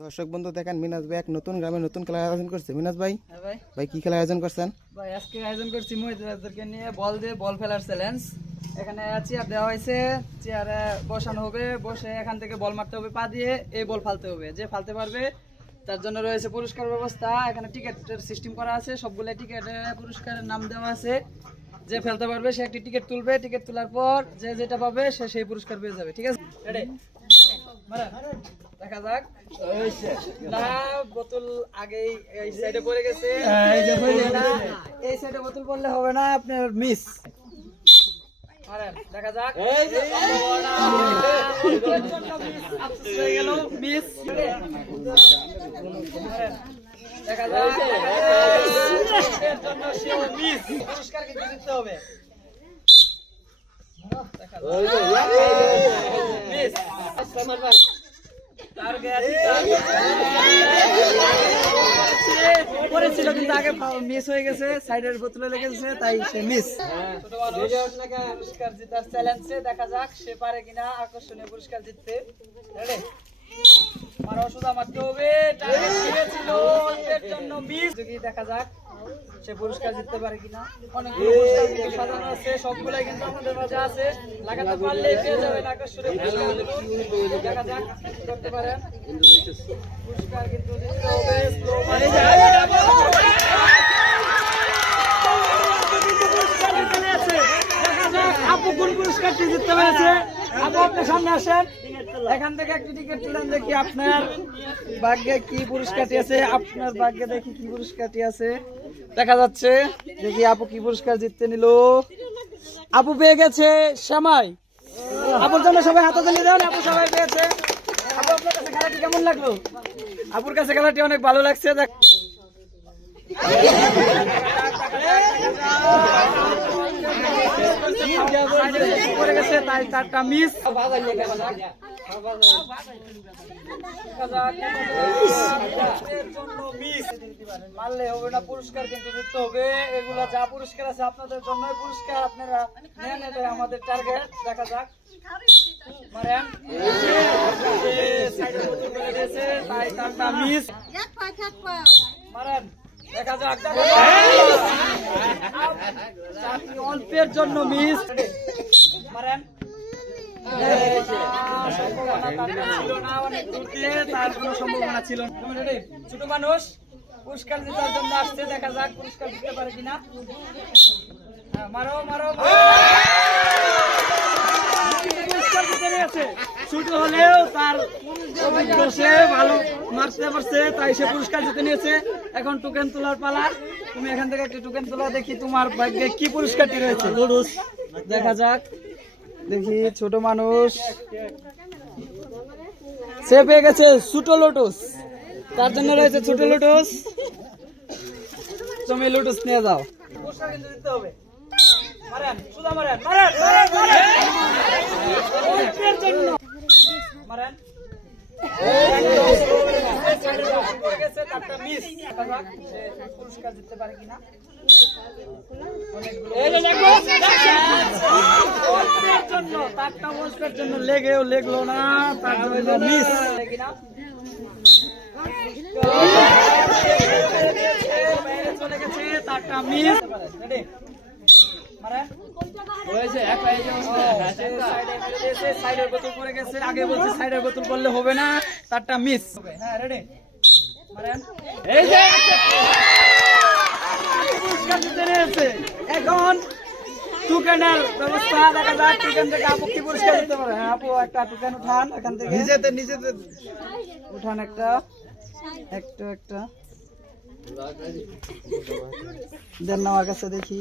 দর্শক বন্ধু দেখেন মিনাজ ভাই এক নতুন গ্রামে নতুন খেলার আয়োজন করছে। মিনাজ ভাই হ্যাঁ ভাই। ভাই কি খেলার আয়োজন করছেন? ভাই আজকে আয়োজন করছি মহিলাদেরকে নিয়ে বল দিয়ে বল ফেলার চ্যালেঞ্জ এখানে চেয়ার দেওয়া হয়েছে। চেয়ারে বসানো হবে বসে এখান থেকে বল মারতে হবে পা দিয়ে এই বল ফালতে হবে। যে ফালতে পারবে তার জন্য রয়েছে পুরস্কার ব্যবস্থা এখানে টিকিটের সিস্টেম করা আছে সবগুলো টিকিটে পুরস্কারের নাম দেওয়া আছে। যে ফেলতে পারবে সে একটি টিকিট তুলবে টিকিট তোলার পর যে যেটা পাবে সে সেই পুরস্কার পেয়ে যাবে ঠিক আছে? দেখা যাক। না বোতল আগেই এই সাইডে পড়ে গেছে। এই সাইডে বোতল পড়লে হবে না আপনার মিস দেখা যাক আফসোস হয়ে গেল মিস মারেন, দেখা যাক মিস টার্গেট কিন্তু আগে মিস হয়ে গেছে সাইডের বোতলে লেগেছে তাই সে মিস মানুষ পুরস্কার জেতার চ্যালেঞ্জে দেখা যাক সে পারে কিনা আকর্ষণীয় পুরস্কার জিততে। রেডি মারো সুদা মারতে হবে টার্গেট ছিল অল্পের জন্য মিস যদি দেখা যাক সে পুরস্কার জিততে পারে কিনা। পুরস্কার কিন্তু সাজানো আছে সবগুলাই কিন্তু আমাদের মাঝে আছে। লাগাতে পারলে পেয়ে যাবেন আকর্ষণীয় পুরস্কার দেখা যাক করতে পারেন। পুরস্কার কিন্তু জিততে হবে slow আপু কোন পুরস্কারটি জিততে পেরেছে আপু আপনার সামনে আসেন। এখান থেকে একটি টিকিট তুলেন, দেখি আপনার ভাগ্যে কি পুরস্কারটি আছে। আপনার ভাগ্যে দেখি কি পুরস্কারটি আছে। দেখা যাচ্ছে, দেখি আপু কি পুরস্কার জিততে নিল। আপু পেয়ে গেছে শ্যামাই আপুর জন্য সবাই হাতে তুলে দেন, আপু সবাই পেয়েছে। আপু, আপনার কাছে খেলাটি কেমন লাগল? আপুর কাছে খেলাটি অনেক ভালো লাগছে, দেখ পড়ে গেছে তাই তারটা মিস মারলে হবে না পুরস্কার কিন্তু দিতে হবে। এগুলা যা পুরস্কার আছে আপনাদের জন্য পুরস্কার আপনারা নেন এটাই আমাদের টার্গেট দেখা যাক। মারেন। তাই তারটা মিস মারেন। দেখা যাক। অল্পের জন্য মিস তার কোনো ছিল? ছোট মানুষ পুরস্কার জেতার জন্য আসছে দেখা যাক পুরস্কার দিতে পারে কিনা মারো মারো। ছোট হলেও তার ভালো মারতে পারছে, তাই সে পুরস্কার জিতে নিয়েছে এখন টোকেন তোলার পালা তুমি এখান থেকে একটি টোকেন তোলা দেখি তোমার ভাগ্যে কি পুরস্কারটি রয়েছে। দেখা যাক। দেখি ছোট মানুষ। সে পেয়ে গেছে ছোট লোটস তার জন্য রয়েছে ছোট লোটস তুমি লোটস নিয়ে যাও। মারেন, পুরস্কার জিততে পারে কিনা জন্য তারটা অল্পের জন্য লেগেও লেগলো না তার জন্য মিস চলে গেছে তারটা মিস। সাইডের বোতল পড়ে গেছে। আগে বলছি সাইডের বোতল পড়লে হবে না তারটা মিস। হ্যাঁ রেডি এই যে পুরস্কার জিতে নিয়েছে এখন টুকেনের ব্যবস্থা দেখা যাক টুকেন থেকে আপু কি পুরস্কার দিতে পারে। হ্যাঁ আপু একটা টুকেন উঠান এখান থেকে। নিজেতে নিজেতে উঠান একটা একটা একটা। দেন না আমার কাছে দেখি।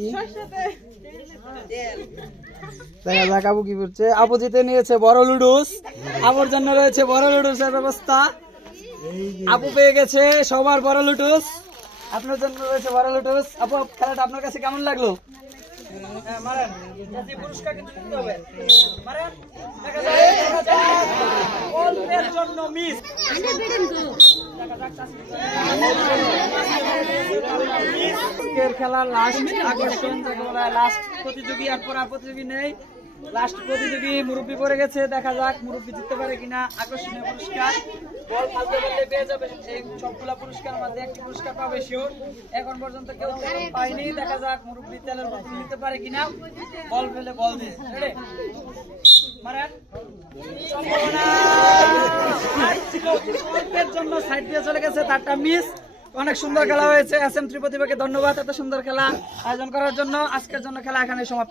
দেখা যাক আপু কি করছে। আপু জিতে নিয়েছে বড় লুডুস। আপুর জন্য রয়েছে বড় লুডুসের ব্যবস্থা। আপু পেয়ে গেছে সবার বড় লুটুস। আপনার জন্য রয়েছে বড় লুটুস। আপু খেলাটা আপনার কাছে কেমন লাগল? হ্যাঁ, পুরস্কার কিন্তু দিতে হবে। দেখা জন্য মিস খেলার লাস্ট আকর্ষণ লাস্ট প্রতিযোগী আর পর প্রতিযোগী নেই। লাস্ট প্রতিযোগী মুরব্বী পড়ে গেছে, দেখা যাক মুরব্বী জিততে পারে কিনা। আকর্ষণীয় পুরস্কার। বল ফালতে পেয়ে যাবে। এই পুরস্কার মধ্যে একটি পুরস্কার পাবে এখন পর্যন্ত কেউ দেখা যাক তেলের নিতে পারে কিনা। বল ফেলে, বল দিয়ে মারেন। সম্ভাবনা। জন্য সাইড দিয়ে চলে গেছে, তারটা মিস অনেক সুন্দর খেলা হয়েছে। এস এম ত্রিপতিবাকে ধন্যবাদ, এত সুন্দর খেলা আয়োজন করার জন্য। আজকের জন্য খেলা এখানে সমাপ্ত।